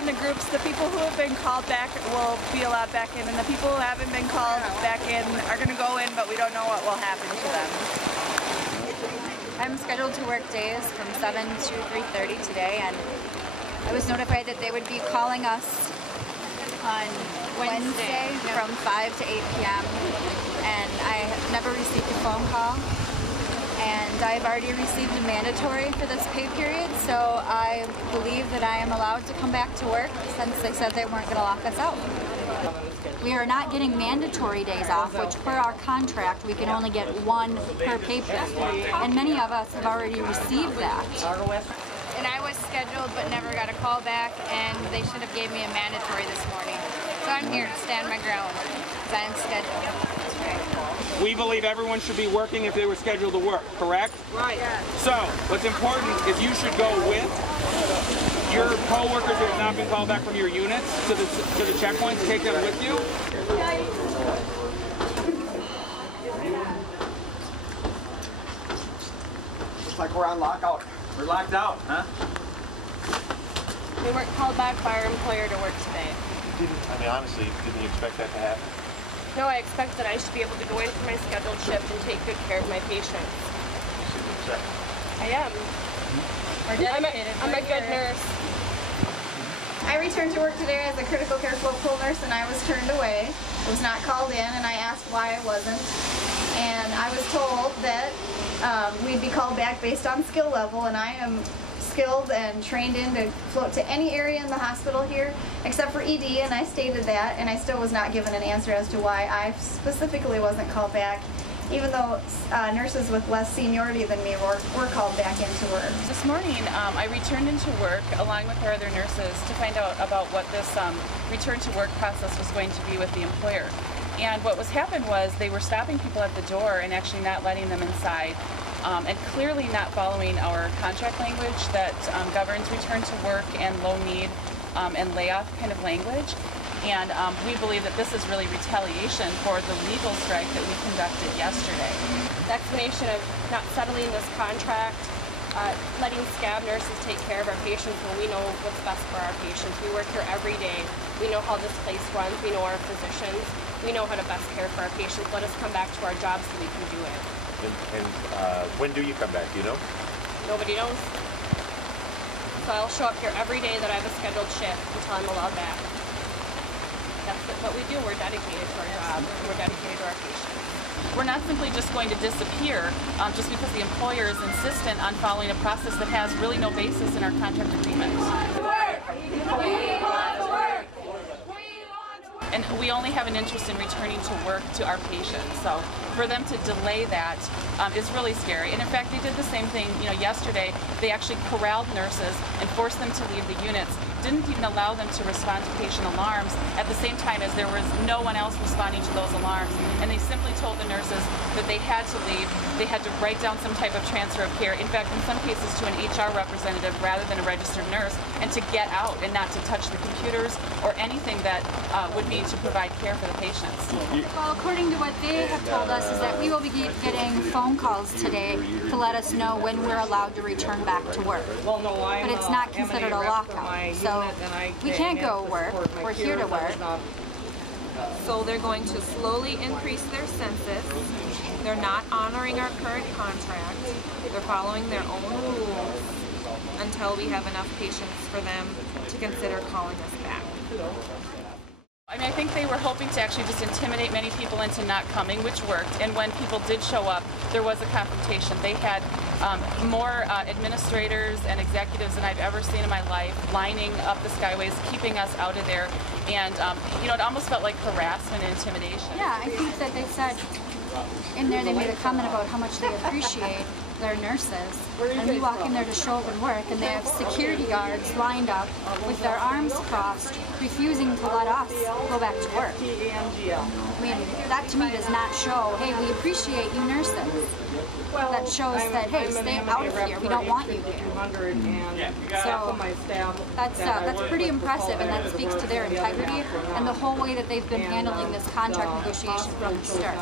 into groups. The people who have been called back will be allowed back in, and the people who haven't been called back in are going to go in, but we don't know what will happen to them. I'm scheduled to work days from 7 to 3:30 today, and I was notified that they would be calling us on Wednesday from 5 to 8 p.m. and I have never received a phone call. And I've already received a mandatory for this pay period, so I believe that I am allowed to come back to work since they said they weren't going to lock us out. We are not getting mandatory days off, which per our contract we can only get one per pay period, and many of us have already received that. And I was scheduled but never got a call back, and they should have gave me a mandatory this morning. So I'm here to stand my ground because I am scheduled. We believe everyone should be working if they were scheduled to work, correct? Right. Yeah. So, what's important is you should go with your co-workers who have not been called back from your units to the checkpoints, take them with you. Looks like we're on lockout. We're locked out, huh? We weren't called back by our employer to work today. Honestly, didn't you expect that to happen? No, I expect that I should be able to go in for my scheduled shift and take good care of my patients. I am. I'm a good nurse. I returned to work today as a critical care float pool nurse, and I was turned away. I was not called in, and I asked why I wasn't. And I was told that we'd be called back based on skill level, and I am skilled and trained in to float to any area in the hospital here except for ED, and I stated that, and I still was not given an answer as to why I specifically wasn't called back, even though nurses with less seniority than me were called back into work. This morning, I returned into work along with our other nurses to find out about what this return to work process was going to be with the employer. And what was happened was they were stopping people at the door and actually not letting them inside. And clearly not following our contract language that governs return to work and low need and layoff kind of language. And we believe that this is really retaliation for the legal strike that we conducted yesterday. The explanation of not settling this contract, letting scab nurses take care of our patients when we know what's best for our patients. We work here every day. We know how this place runs. We know our physicians. We know how to best care for our patients. Let us come back to our jobs so we can do it. And when do you come back, do you know? Nobody knows. So I'll show up here every day that I have a scheduled shift until I'm allowed back. That's what we do. We're dedicated to our job. We're dedicated to our patients. We're not simply just going to disappear just because the employer is insistent on following a process that has really no basis in our contract agreement. And we only have an interest in returning to work to our patients. So for them to delay that is really scary. And in fact, they did the same thing, yesterday. They actually corralled nurses and forced them to leave the units. Didn't even allow them to respond to patient alarms at the same time as there was no one else responding to those alarms. And they simply told the nurses that they had to leave. They had to write down some type of transfer of care. In fact, in some cases to an HR representative rather than a registered nurse, and to get out and not to touch the computers or anything that would be to provide care for the patients. Well, according to what they have told us is that we will be getting phone calls today to let us know when we're allowed to return back to work. But it's not considered a lockout, so we can't go work. We're here to work. So they're going to slowly increase their census. They're not honoring our current contract. They're following their own rules until we have enough patients for them to consider calling us back. I think they were hoping to actually just intimidate many people into not coming, which worked. And when people did show up, there was a confrontation. They had more administrators and executives than I've ever seen in my life lining up the skyways, keeping us out of there. And, it almost felt like harassment and intimidation. Yeah, I think that they said in there, they made a comment about how much they appreciate their nurses, and we walk in there to show up and work, and they have security guards lined up with their arms crossed, refusing to let us go back to work. I mean, that to me does not show, hey, we appreciate you nurses. That shows that, hey, stay out of here, we don't want you here. So that's pretty impressive, and that speaks to their integrity and the whole way that they've been handling this contract negotiation from the start.